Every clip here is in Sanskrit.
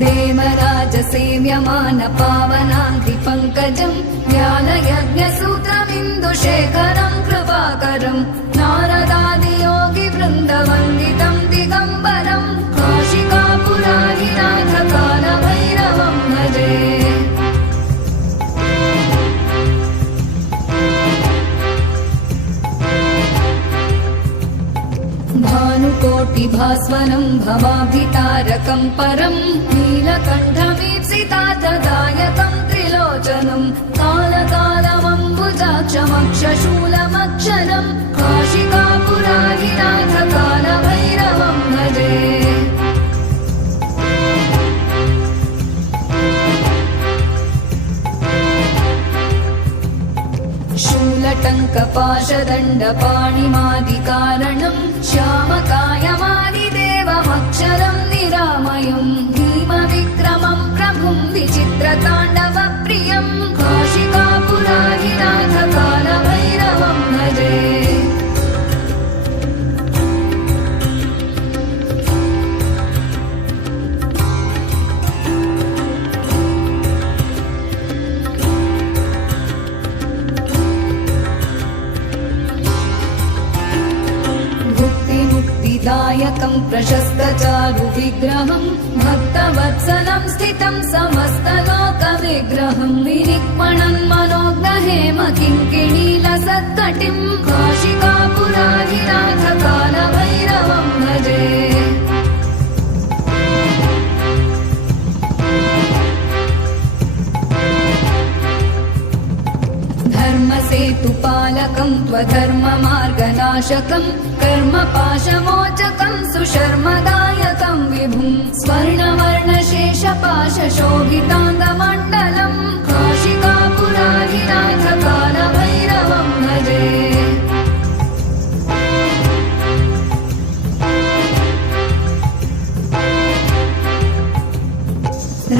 देवराजसेव्यमान पावनाङ्घ्रिपङ्कजम् ज्ञानयज्ञसूत्रमिन्दुशेखरम् कृपाकरम् नारदादियोगिवृन्दवन्दितम् दिगम्बरम् काशिकापुराधिनाथकालभैरवम् भजे। भानुकोटिभास्वरम् भवाभितारकम् परम् नीलकण्ठमीप्सितार्थदायकम् त्रिलोचनम् कालकालमम्बुजाक्षमक्षशूलमक्षरम् काशिकापुराधिनाथकालभैरवम् भजे। शूलटङ्कपाशदण्डपाणिमादिकारणम् श्यामकायमादिदेवमक्षरम् निरामयम् भीमविक्रमम् प्रभुम् विचित्रताण्डवप्रियम् काशिकापुराधिनाथकालभैरवम् भजे। दायकम् प्रशस्तचारुविग्रहम् भक्तवत्सलम् स्थितम् समस्तलोकविग्रहम् विनिक्मणन् मनोग्रहेम किङ्किणीलसत्कटिम् काशिकापुराधिनाथकालभैरवम् भजे। धर्मसेतुपालकम् त्वधर्ममार्गनाशकम् कर्मपाशमोचकम् सुशर्मदायकम् विभुम् स्वर्णवर्णशेषपाशशोभिताङ्गमण्डलम् काशिकापुराधिनाथकालभैरवम् भजे।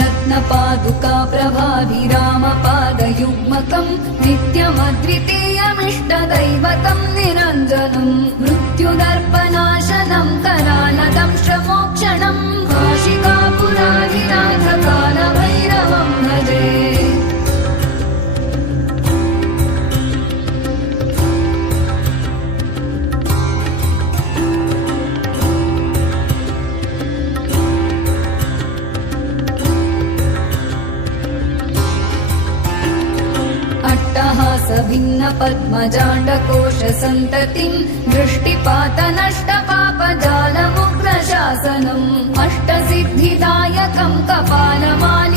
रत्नपादुकाप्रभाभिरामपादयुग्मकम् नित्यमद्वितीयमिष्टदैवतम् निरञ्जनम् मृत्युदर्पनाशनम् करालदंश्रमोक्षणम् काशिकापुराधिनाथकालभैरवम् भजे। भिन्न पद्मजाण्डकोश सन्ततिम् दृष्टिपातनष्टपापजालमुग्रशासनम् अष्टसिद्धिदायकम् कपालमालि